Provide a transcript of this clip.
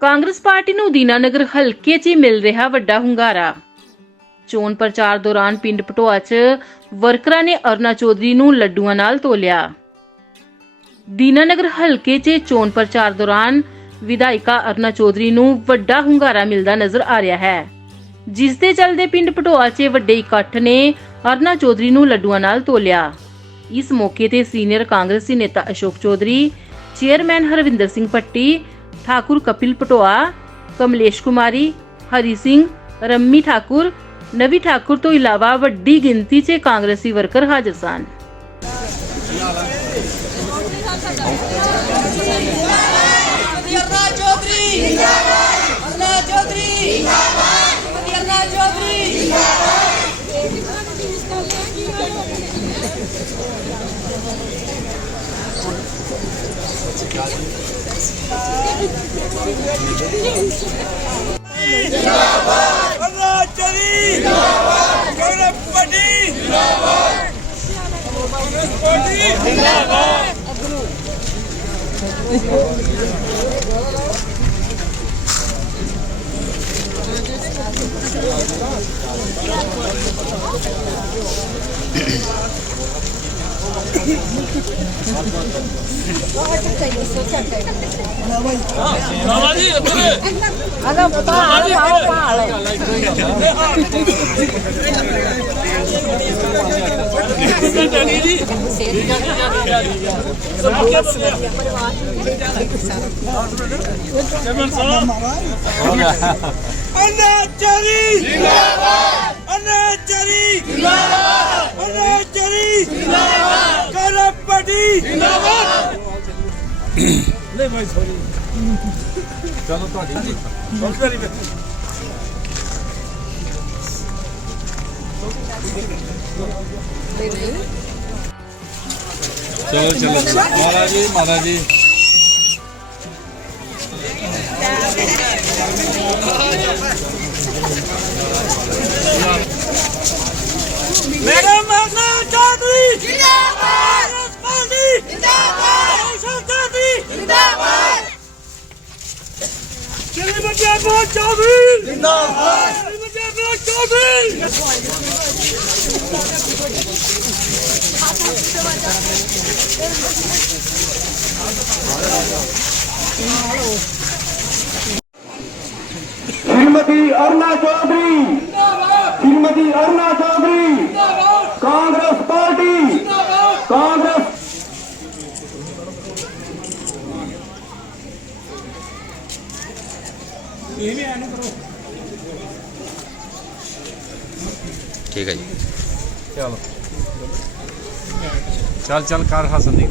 Congress party ਨੂੰ ਦੀਨਾਨਗਰ ਹਲਕੇ 'ਚ ਮਿਲ ਰਿਹਾ ਵੱਡਾ ਹੁੰਗਾਰਾ। ਚੋਣ ਪ੍ਰਚਾਰ ਦੌਰਾਨ ਪਿੰਡ ਪਟੋਆ 'ਚ ਵਰਕਰਾਂ ਨੇ ਅਰਨਾ ਚੌਧਰੀ ਨੂੰ ਲੱਡੂਆਂ ਨਾਲ ਤੋਲਿਆ। ਦੀਨਾਨਗਰ ਹਲਕੇ 'ਚ ਚੋਣ ਪ੍ਰਚਾਰ ਦੌਰਾਨ ਵਿਧਾਇਕਾ ਅਰਨਾ ਚੌਧਰੀ ਨੂੰ ਵੱਡਾ ਹੁੰਗਾਰਾ ਮਿਲਦਾ ਨਜ਼ਰ ਆ ਰਿਹਾ ਹੈ। ਜਿਸ ਦੇ ਚਲਦੇ ਪਿੰਡ ਪਟੋਆ 'ਚ ਵੱਡੇ ਇਕੱਠ ਨੇ ਅਰਨਾ ਚੌਧਰੀ ਨੂੰ ਲੱਡੂਆਂ ਨਾਲ ਤੋਲਿਆ। ਇਸ ਮੌਕੇ ਤੇ ਸੀਨੀਅਰ ਕਾਂਗਰਸੀ ਨੇਤਾ ਅਸ਼ੋਕ ਚੌਧਰੀ, ਚੇਅਰਮੈਨ ਹਰਵਿੰਦਰ ਸਿੰਘ ਪੱਟੀ ਠਾਕੁਰ ਕਪਿਲ ਪਟੋਆ ਕਮਲੇਸ਼ ਕੁਮਾਰੀ ਹਰੀ ਸਿੰਘ ਰੰਮੀ ਠਾਕੁਰ ਨਵੀ ਠਾਕੁਰ ਤੋਂ ਇਲਾਵਾ ਵੱਡੀ ਗਿਣਤੀ 'ਚ ਕਾਂਗਰਸੀ ਵਰਕਰ ਹਾਜ਼ਰ ਸਨ ਅਰਨਾ ਚਰੀ ਜਿੰਦਾਬਾਦ ਕਾਂਗਰਸ ਪਾਰਟੀ ਜਿੰਦਾਬਾਦ ਕਾਂਗਰਸ ਪਾਰਟੀ ਜਿੰਦਾਬਾਦ ਅਰਨਾ ਚਰੀ Anak cari! Anak cari! Anak cari! Party नहीं भाई सॉरी चलो तो चलो चलो महाराज जी महाराज जी ਚਲੀ ਬੱਚਾ ਕੋ ਚੌਧਰੀ ਜਿੰਦਾਬਾਦ ਚਲੀ ਬੱਚਾ ਕੋ ਚੌਧਰੀ श्रीमती अरुणा चौधरी श्रीमती अरुणा चौधरी कांग्रेस पार्टी कांग्रेस ਠੀਕ ਹੈ ਜੀ। ਚਲੋ। ਚੱਲ ਚੱਲ ਕਰ ਹਸਨ ਦੀ